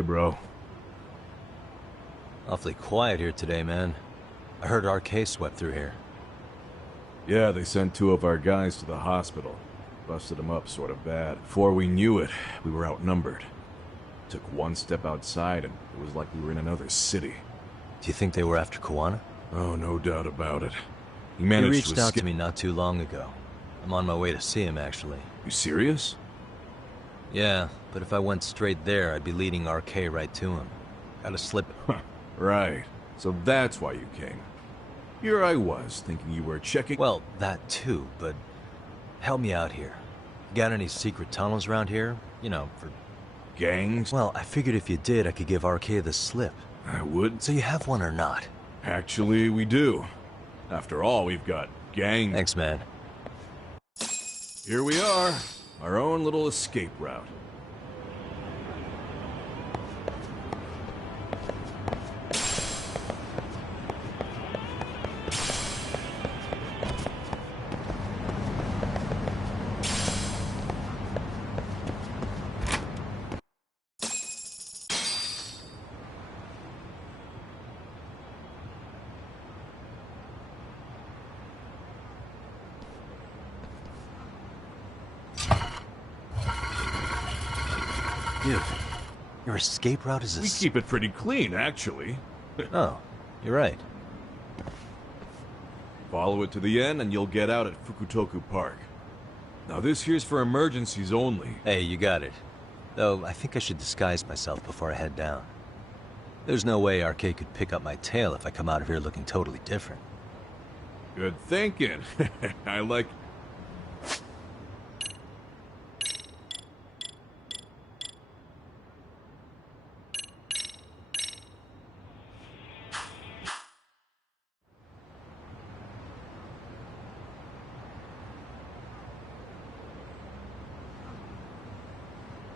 Hey, bro. Awfully quiet here today, man. I heard RK swept through here. Yeah, they sent 2 of our guys to the hospital. Busted them up sort of bad. Before we knew it, we were outnumbered. Took one step outside and it was like we were in another city. Do you think they were after Koana? Oh, no doubt about it. He He managed reached to out to me not too long ago. I'm on my way to see him, actually. You serious? Yeah, but if I went straight there, I'd be leading RK right to him. Gotta slip it. Right. So that's why you came. Here I was, thinking you were checking... Well, that too, but help me out here. Got any secret tunnels around here? You know, for... gangs? Well, I figured if you did, I could give RK the slip. I would. So you have one or not? Actually, we do. After all, we've got gangs. Thanks, man. Here we are. Our own little escape route. Dude, your escape route is We keep it pretty clean, actually. Oh, you're right. Follow it to the end and you'll get out at Fukutoku Park. Now this here's for emergencies only. Hey, you got it. Though, I think I should disguise myself before I head down. There's no way RK could pick up my tail if I come out of here looking totally different. Good thinking. I like...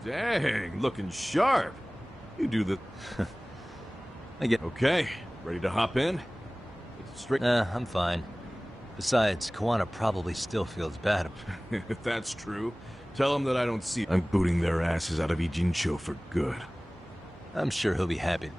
Dang, looking sharp. You do the... I get... Okay, ready to hop in? It's straight... I'm fine. Besides, Koana probably still feels bad. If that's true, tell him that I don't see... I'm booting their asses out of Ijincho for good. I'm sure he'll be happy.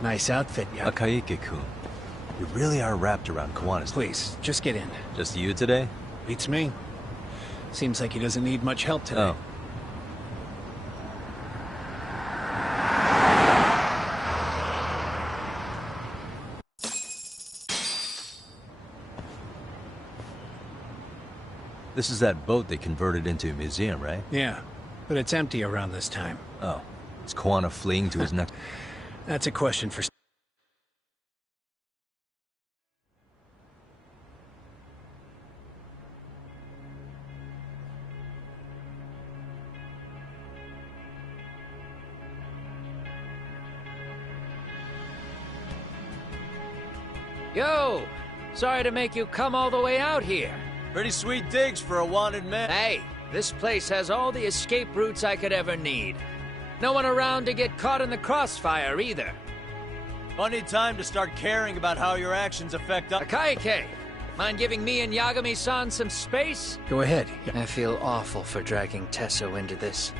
Nice outfit, yeah. Akaike-kun, you really are wrapped around Kawana's. Please, just get in. Just you today? Beats me. Seems like he doesn't need much help today. Oh. This is that boat they converted into a museum, right? Yeah, but it's empty around this time. Oh. Is Kawana fleeing to his next... That's a question for... Yo! Sorry to make you come all the way out here. Pretty sweet digs for a wanted man. Hey, this place has all the escape routes I could ever need. No one around to get caught in the crossfire, either. Funny time to start caring about how your actions affect us. Akaike, mind giving me and Yagami-san some space? Go ahead. I feel awful for dragging Tesso into this.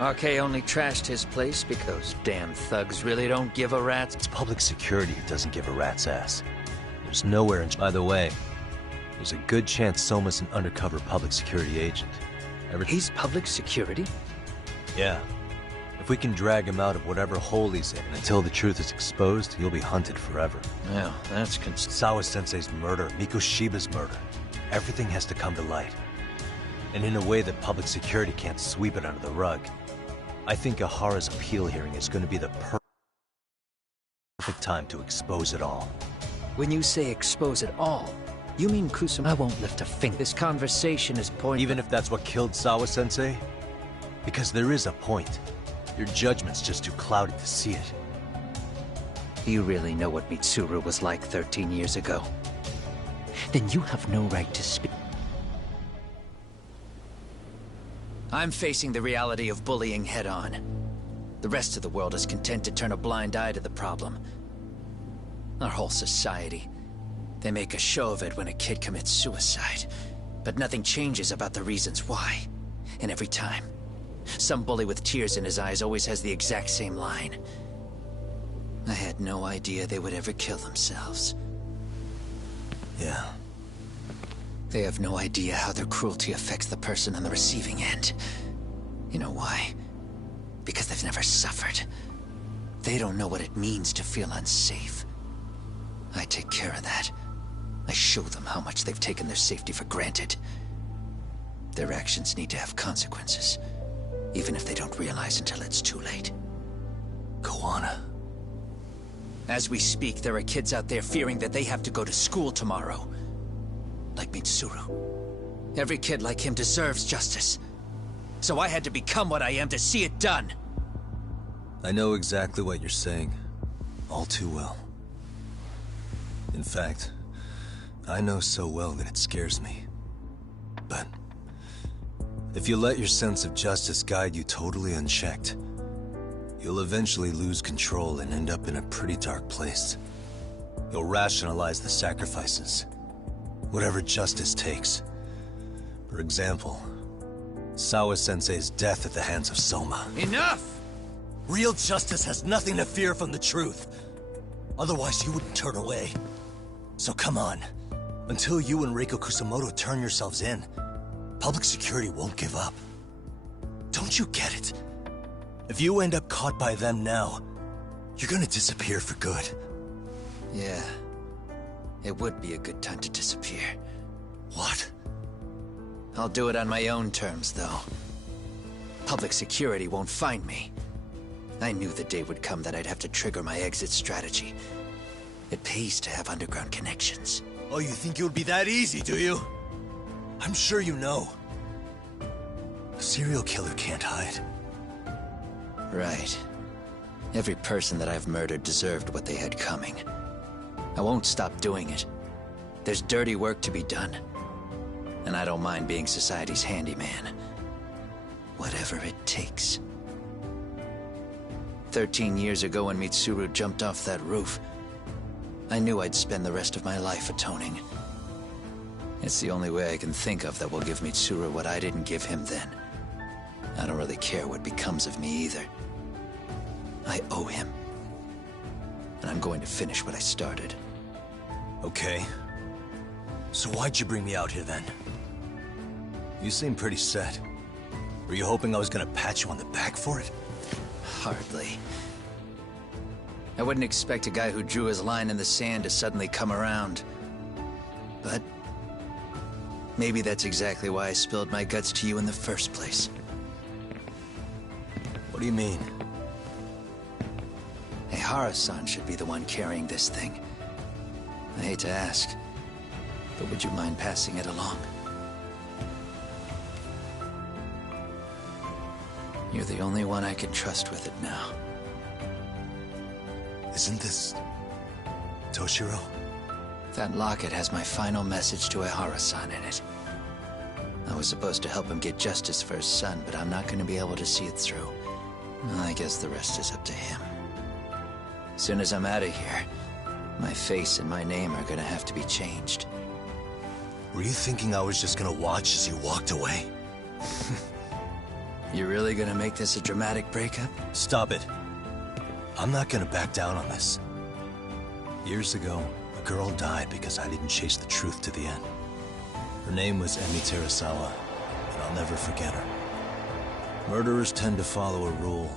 RK only trashed his place because damn thugs really don't give a rat's... It's public security who doesn't give a rat's ass. There's nowhere in... By the way, there's a good chance Soma's an undercover public security agent. He's public security? Yeah. If we can drag him out of whatever hole he's in until the truth is exposed, he'll be hunted forever. Well, that's Sawa-sensei's murder, Mikoshiba's murder. Everything has to come to light. And in a way that public security can't sweep it under the rug. I think Ahara's appeal hearing is going to be the perfect time to expose it all. When you say expose it all, you mean Kusuma? I won't lift a finger. This conversation is pointless. Even if that's what killed Sawa-sensei? Because there is a point. Your judgment's just too clouded to see it. Do you really know what Mitsuru was like 13 years ago? Then you have no right to speak. I'm facing the reality of bullying head-on. The rest of the world is content to turn a blind eye to the problem. Our whole society. They make a show of it when a kid commits suicide. But nothing changes about the reasons why. And every time, some bully with tears in his eyes always has the exact same line. I had no idea they would ever kill themselves. Yeah. They have no idea how their cruelty affects the person on the receiving end. You know why? Because they've never suffered. They don't know what it means to feel unsafe. I take care of that. I show them how much they've taken their safety for granted. Their actions need to have consequences, even if they don't realize until it's too late. Kawana. As we speak, there are kids out there fearing that they have to go to school tomorrow. Like Mitsuru. Every kid like him deserves justice. So I had to become what I am to see it done. I know exactly what you're saying. All too well. In fact, I know so well that it scares me. But if you let your sense of justice guide you totally unchecked, you'll eventually lose control and end up in a pretty dark place. You'll rationalize the sacrifices. Whatever justice takes. For example, Sawa-sensei's death at the hands of Soma. Enough! Real justice has nothing to fear from the truth. Otherwise, you wouldn't turn away. So come on. Until you and Reiko Kusamoto turn yourselves in, public security won't give up. Don't you get it? If you end up caught by them now, you're gonna disappear for good. Yeah. It would be a good time to disappear. What? I'll do it on my own terms, though. Public security won't find me. I knew the day would come that I'd have to trigger my exit strategy. It pays to have underground connections. Oh, you think it would be that easy, do you? I'm sure you know. A serial killer can't hide. Right. Every person that I've murdered deserved what they had coming. I won't stop doing it. There's dirty work to be done. And I don't mind being society's handyman. Whatever it takes. 13 years ago when Mitsuru jumped off that roof, I knew I'd spend the rest of my life atoning. It's the only way I can think of that will give Mitsuru what I didn't give him then. I don't really care what becomes of me either. I owe him. and I'm going to finish what I started. Okay. So why'd you bring me out here then? You seem pretty set. Were you hoping I was gonna pat you on the back for it? Hardly. I wouldn't expect a guy who drew his line in the sand to suddenly come around. But maybe that's exactly why I spilled my guts to you in the first place. What do you mean? Hara-san should be the one carrying this thing. I hate to ask, but would you mind passing it along? You're the only one I can trust with it now. Isn't this Toshiro? That locket has my final message to Hara-san in it. I was supposed to help him get justice for his son, but I'm not going to be able to see it through. Well, I guess the rest is up to him. As soon as I'm out of here, my face and my name are gonna have to be changed. Were you thinking I was just gonna watch as you walked away? You're really gonna make this a dramatic breakup? Stop it. I'm not gonna back down on this. Years ago, a girl died because I didn't chase the truth to the end. Her name was Emi Terasawa, and I'll never forget her. Murderers tend to follow a rule.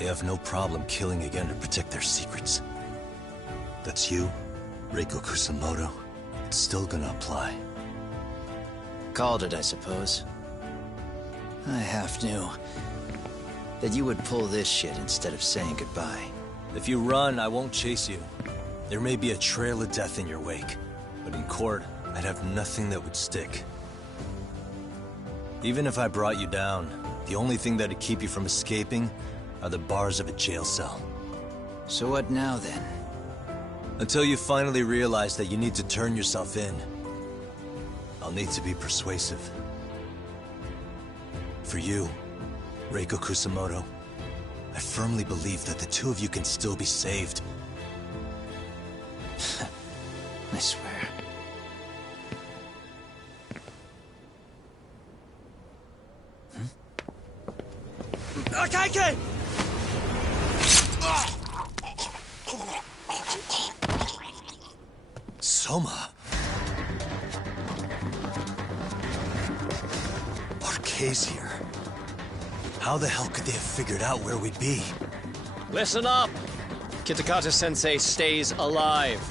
They have no problem killing again to protect their secrets. That's you, Reiko Kusamoto. It's still gonna apply. Called it, I suppose. I half knew that you would pull this shit instead of saying goodbye. If you run, I won't chase you. There may be a trail of death in your wake, but in court, I'd have nothing that would stick. Even if I brought you down, the only thing that'd keep you from escaping are the bars of a jail cell. So what now, then? Until you finally realize that you need to turn yourself in, I'll need to be persuasive. For you, Reiko Kusamoto, I firmly believe that the two of you can still be saved. I swear. Akaike! Soma. Arcay's here. How the hell could they have figured out where we'd be? Listen up! Kitakata-sensei stays alive.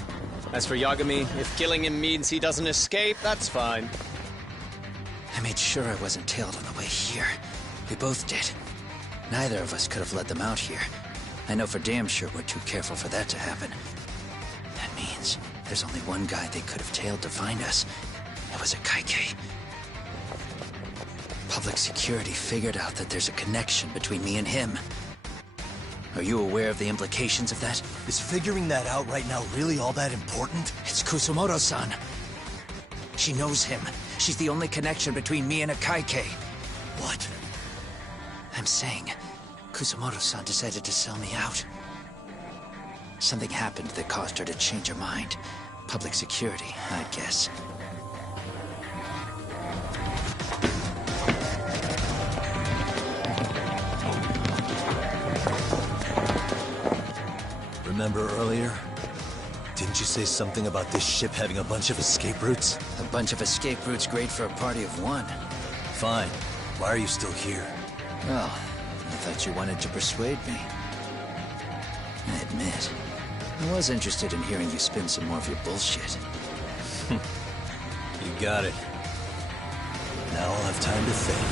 As for Yagami, if killing him means he doesn't escape, that's fine. I made sure I wasn't tailed on the way here. We both did. Neither of us could have let them out here. I know for damn sure we're too careful for that to happen. That means there's only one guy they could have tailed to find us. It was a Kaike. Public security figured out that there's a connection between me and him. Are you aware of the implications of that? Is figuring that out right now really all that important? It's Kusamoto-san. She knows him. She's the only connection between me and a Kaike. What? I'm saying, Kusamoto-san decided to sell me out. Something happened that caused her to change her mind. Public security, I guess. Remember earlier? Didn't you say something about this ship having a bunch of escape routes? A bunch of escape routes great for a party of one. Fine. Why are you still here? Well, I thought you wanted to persuade me. I admit, I was interested in hearing you spin some more of your bullshit. You got it. Now I'll have time to think.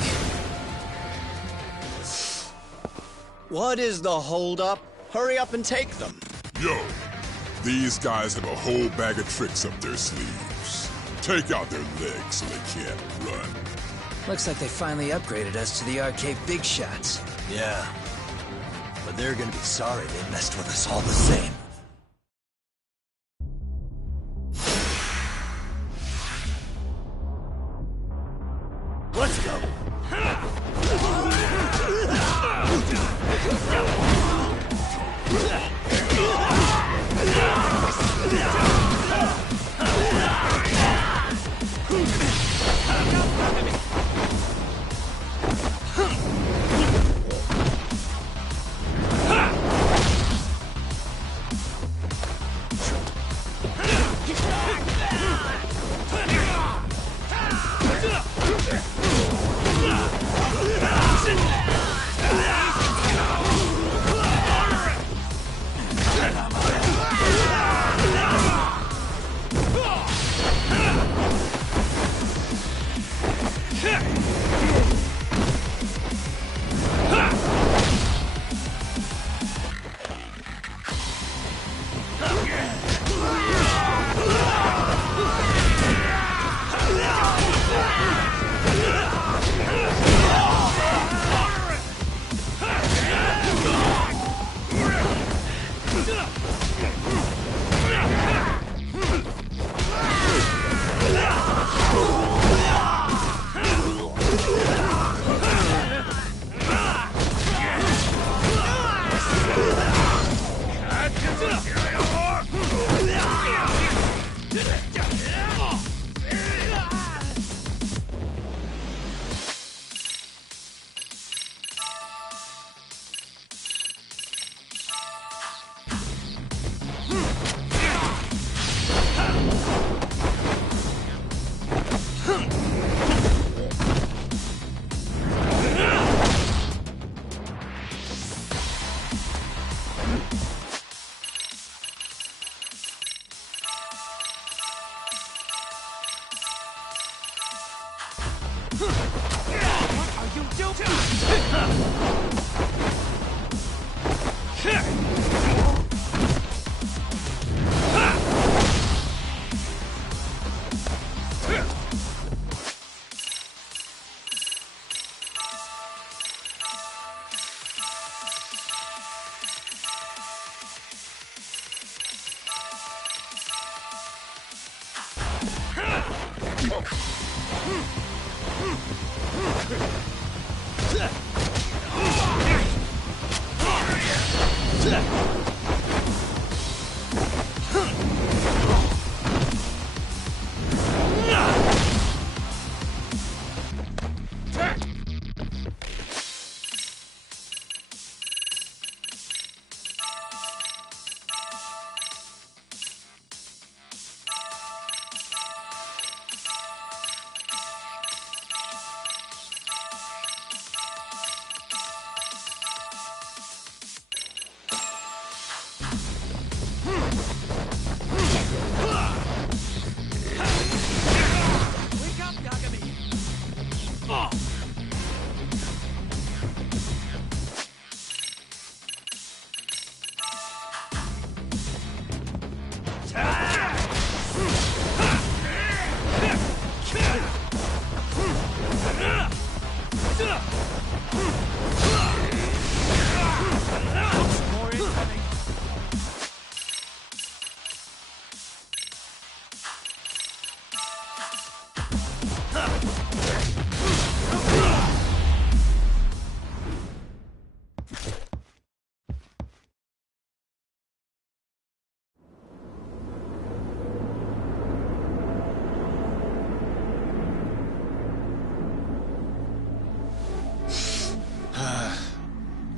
What is the holdup? Hurry up and take them. Yo, these guys have a whole bag of tricks up their sleeves. Take out their legs so they can't run. Looks like they finally upgraded us to the arcade big shots. Yeah. But they're gonna be sorry they messed with us all the same. Let's go!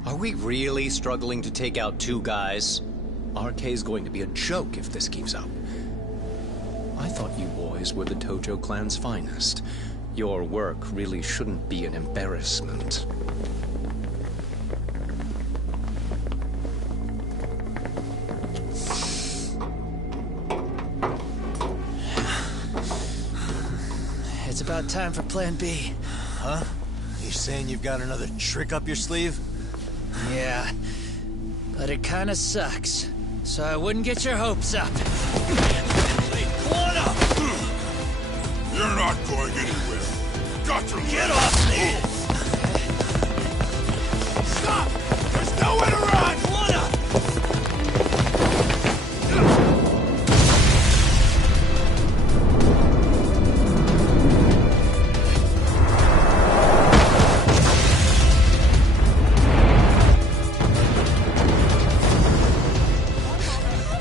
Are we really struggling to take out two guys? RK's going to be a joke if this keeps up. I thought you boys were the Tojo clan's finest. Your work really shouldn't be an embarrassment. It's about time for Plan B. Huh? You saying you've got another trick up your sleeve? Yeah, but it kinda sucks. So I wouldn't get your hopes up. You're not going anywhere. Got to Get off me! Stop! There's nowhere to run!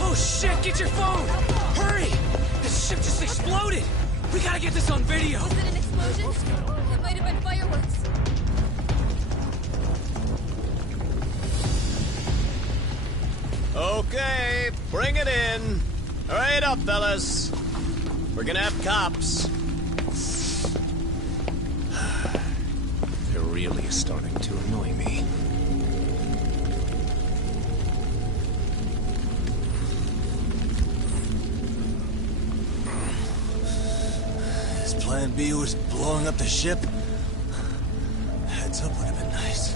Oh shit, get your phone! Hurry! This ship just exploded! We gotta get this on video! Was it an explosion? It might have been fireworks. Okay, bring it in. Hurry it up, fellas. We're gonna have cops. They're really starting to annoy me. His plan B was blowing up the ship. Heads up would have been nice.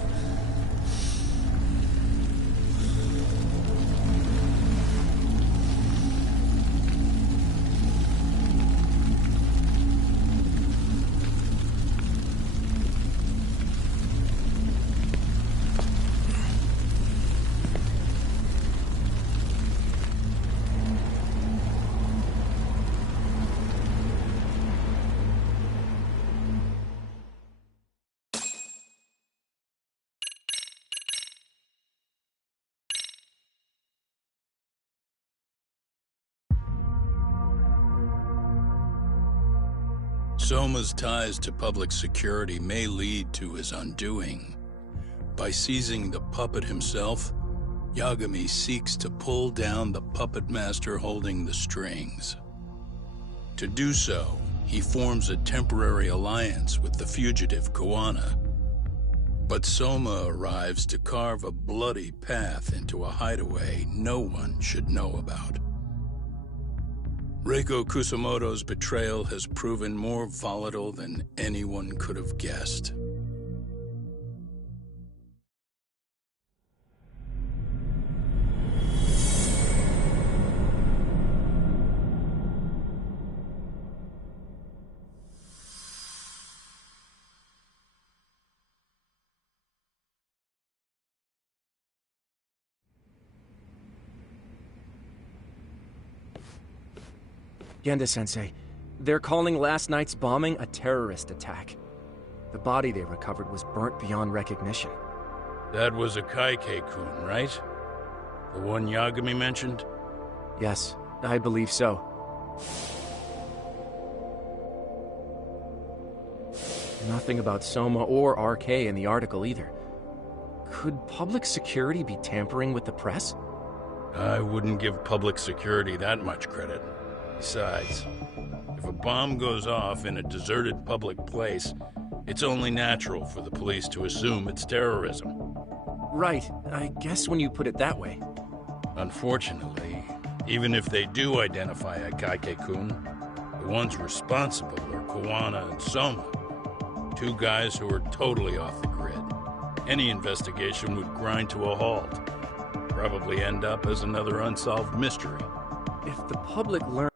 Soma's ties to public security may lead to his undoing. By seizing the puppet himself, Yagami seeks to pull down the puppet master holding the strings. To do so, he forms a temporary alliance with the fugitive Koana. But Soma arrives to carve a bloody path into a hideaway no one should know about. Reiko Kusamoto's betrayal has proven more volatile than anyone could have guessed. Genda-sensei, they're calling last night's bombing a terrorist attack. The body they recovered was burnt beyond recognition. That was a Kaike-kun, right? The one Yagami mentioned? Yes, I believe so. Nothing about Soma or RK in the article either. Could public security be tampering with the press? I wouldn't give public security that much credit. Besides, if a bomb goes off in a deserted public place, it's only natural for the police to assume it's terrorism. Right, I guess when you put it that way. Unfortunately, even if they do identify a Kaike-kun, the ones responsible are Kawana and Soma, two guys who are totally off the grid. Any investigation would grind to a halt. Probably end up as another unsolved mystery. If the public learns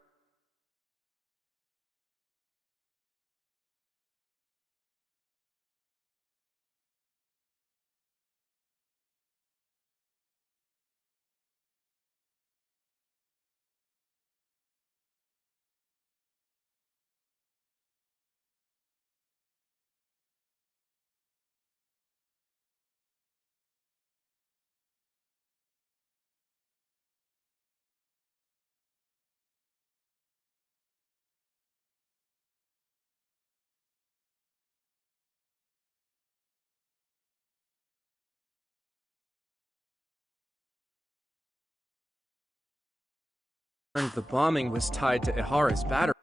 the bombing was tied to Ihara's battery.